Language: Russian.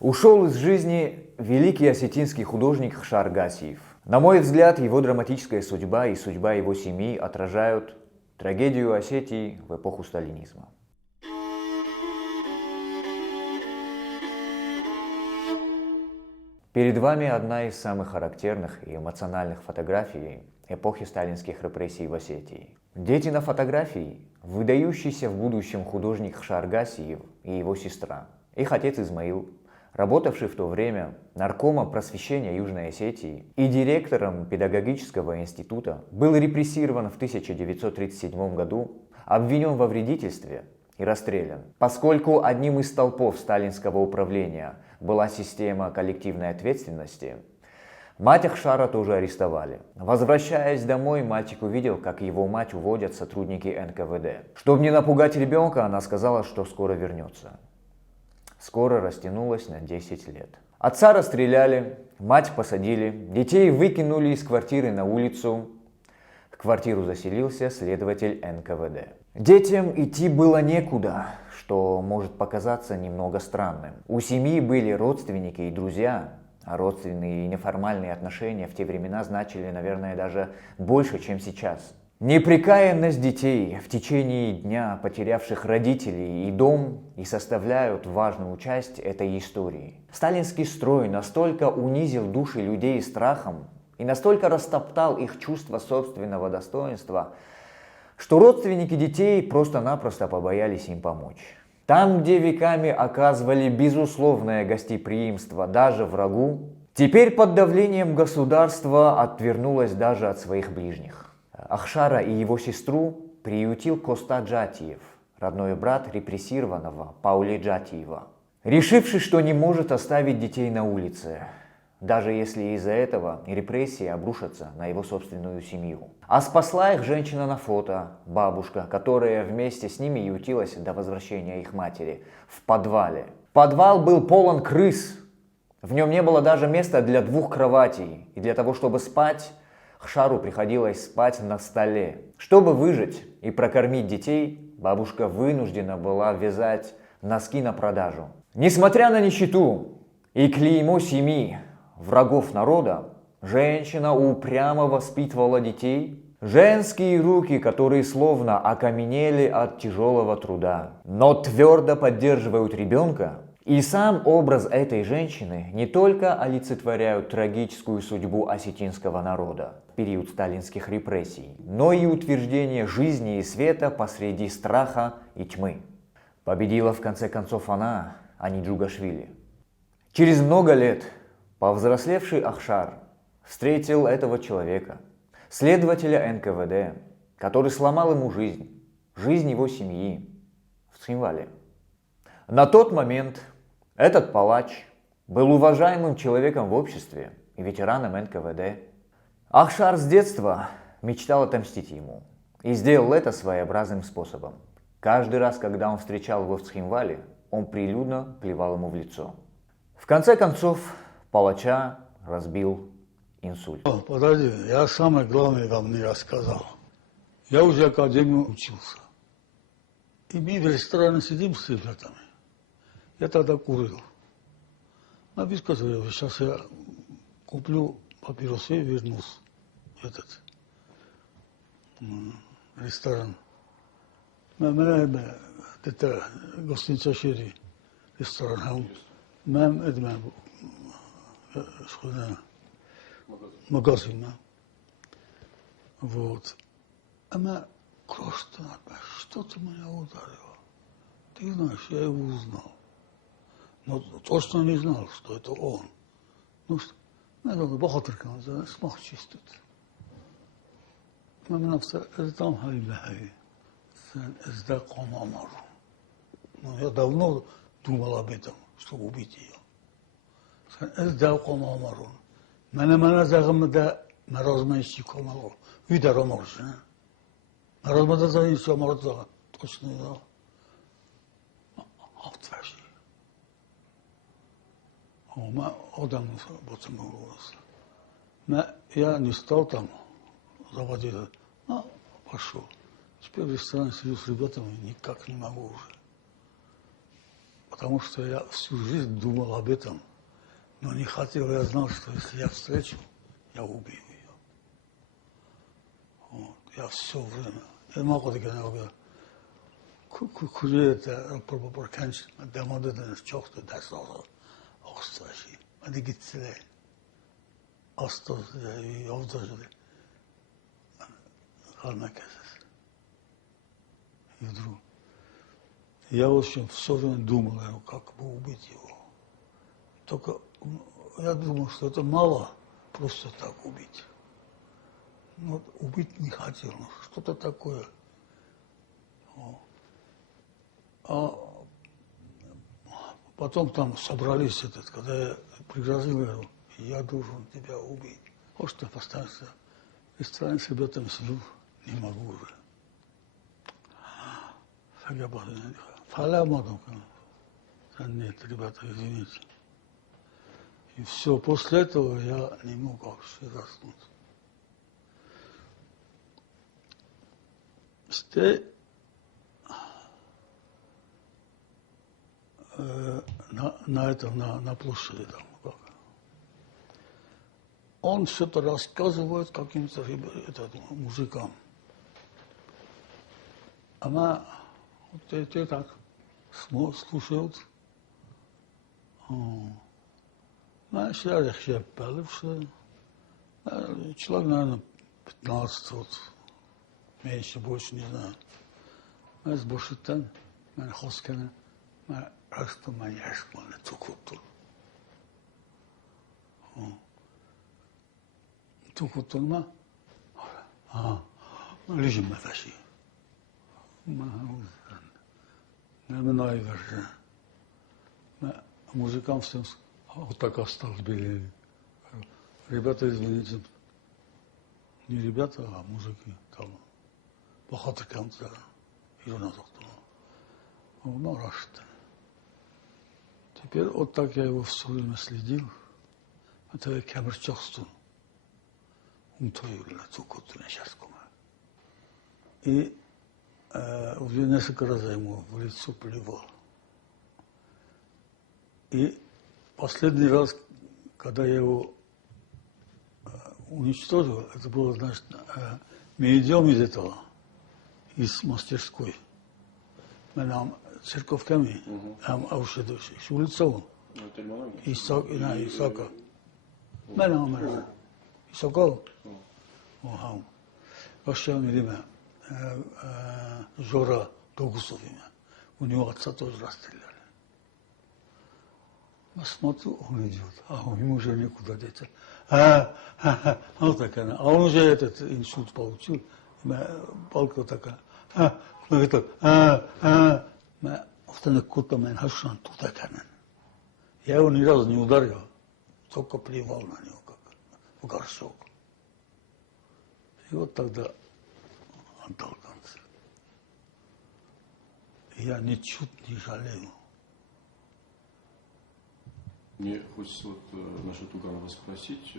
Ушел из жизни великий осетинский художник Ахшар Гасиев. На мой взгляд, его драматическая судьба и судьба его семьи отражают трагедию Осетии в эпоху сталинизма. Перед вами одна из самых характерных и эмоциональных фотографий эпохи сталинских репрессий в Осетии. Дети на фотографии – выдающийся в будущем художник Ахшар Гасиев и его сестра. Их отец Измаил, работавший в то время наркомом просвещения Южной Осетии и директором педагогического института, был репрессирован в 1937 году, обвинен во вредительстве и расстрелян. Поскольку одним из столпов сталинского управления была система коллективной ответственности, мать Ахшара тоже арестовали. Возвращаясь домой, мальчик увидел, как его мать уводят сотрудники НКВД. Чтобы не напугать ребенка, она сказала, что скоро вернется. Скоро растянулась на 10 лет. Отца расстреляли, мать посадили, детей выкинули из квартиры на улицу. В квартиру заселился следователь НКВД. Детям идти было некуда, что может показаться немного странным. У семьи были родственники и друзья, а родственные и неформальные отношения в те времена значили, наверное, даже больше, чем сейчас. Непрекаянность детей в течение дня, потерявших родителей и дом, и составляют важную часть этой истории. Сталинский строй настолько унизил души людей страхом и настолько растоптал их чувство собственного достоинства, что родственники детей просто-напросто побоялись им помочь. Там, где веками оказывали безусловное гостеприимство даже врагу, теперь под давлением государства отвернулось даже от своих ближних. Ахшара и его сестру приютил Коста Джатиев, родной брат репрессированного Паули Джатиева, решивший, что не может оставить детей на улице, даже если из-за этого репрессии обрушатся на его собственную семью. А спасла их женщина на фото, бабушка, которая вместе с ними ютилась до возвращения их матери в подвале. Подвал был полон крыс, в нем не было даже места для 2 кроватей, и для того, чтобы спать, Ахшару приходилось спать на столе. Чтобы выжить и прокормить детей, бабушка вынуждена была вязать носки на продажу. Несмотря на нищету и клеймо семьи, врагов народа, женщина упрямо воспитывала детей. Женские руки, которые словно окаменели от тяжелого труда, но твердо поддерживают ребенка. И сам образ этой женщины не только олицетворяют трагическую судьбу осетинского народа в период сталинских репрессий, но и утверждение жизни и света посреди страха и тьмы. Победила в конце концов она, а не Джугашвили. Через много лет повзрослевший Ахшар встретил этого человека, следователя НКВД, который сломал ему жизнь его семьи в Цхинвале. На тот момент этот палач был уважаемым человеком в обществе и ветераном НКВД. Ахшар с детства мечтал отомстить ему и сделал это своеобразным способом. Каждый раз, когда он встречал его в Цхинвале, он прилюдно плевал ему в лицо. В конце концов, палача разбил инсульт. Подожди, я самое главное вам не рассказал. Я уже академию учился. И мы в ресторане сидим с ребятами. Я тогда курил. А без которого сейчас я куплю папиросы и вернусь в этот ресторан. Это гостиница Шери, ресторан. Магазин. Вот. Она просто, что-то меня ударило. Ты знаешь, я его узнал. Но точно не знал, что это он. Ну что, надо бахатыркан, смог чистить. Мен написал, это там хай-бахай. Это комамар. Ну, я давно думал об этом, чтобы убить ее. Это комамар. Меня загамда наразмейщик комамар. Видар омарш, а? Наразмада заинщик омарца. Точно не знал. Отважи. Odam поцеловался. Я не стал там заводить. Пошел. Теперь в ресторане сижу с ребятами, никак не могу уже. потому что я всю жизнь думал об этом. Но не хотел, я знал, что если я встречу, я убью ее. Вот. Я все время. Я могу так говорить. Kuzeyde propagan demodadan çoktu ders aldı. Ağustos'u. Hadi gittiler. Ağustos yoldaşı. Kalmak esas. Ядру. Я, в общем, все время думал, как бы убить его. Только я думал, что это мало просто так убить. Вот убить не хотел, но что-то такое. А потом там собрались когда я пригрозил, говорю, я должен тебя убить. Вот что поставился. И странно с ребятами сижу, не могу уже. Нет, ребята, извините. И все, после этого я не мог вообще заснуть. На площади там. Он что-то рассказывает каким-то мужикам. Она вот те так слушают. Знаешь, я их щепали все. Человек, наверное, 15, вот, меньше, больше, не знаю. Я с Бошитан, я Хоскана. Расту маньяшку на Тукуту. Тукутуна, лежим на тащи. Наминой верже. Мужикам всем вот так осталось белели. Ребята, извините, не ребята, а мужики там. Плохо-то конца. И у нас ну, рашта. Теперь вот так я его все время следил. Это Кемерчахстун. Умтоюльна, Цукутуна, Шаскума. И уже несколько раз я ему в лицо плевал. И последний раз, когда я его уничтожил, это было, значит, мы идем из этого, из мастерской. Мы нам церковками, а уж с улицу. Исака. Мэна. Исака. Охау. Вообще он время Жора Догусовина. У него отца тоже расстреляли. Я смотрю, он идет, а ему уже некуда деться. Вот такая. А он уже этот инсульт получил. Палка такая. Остальных куда мен хашан туда канен. Я его ни разу не ударил, только плевал на него, как в горшок. И вот тогда отдал концы. Я ничуть не жалею. Мне хочется вот насчет Туганова спросить.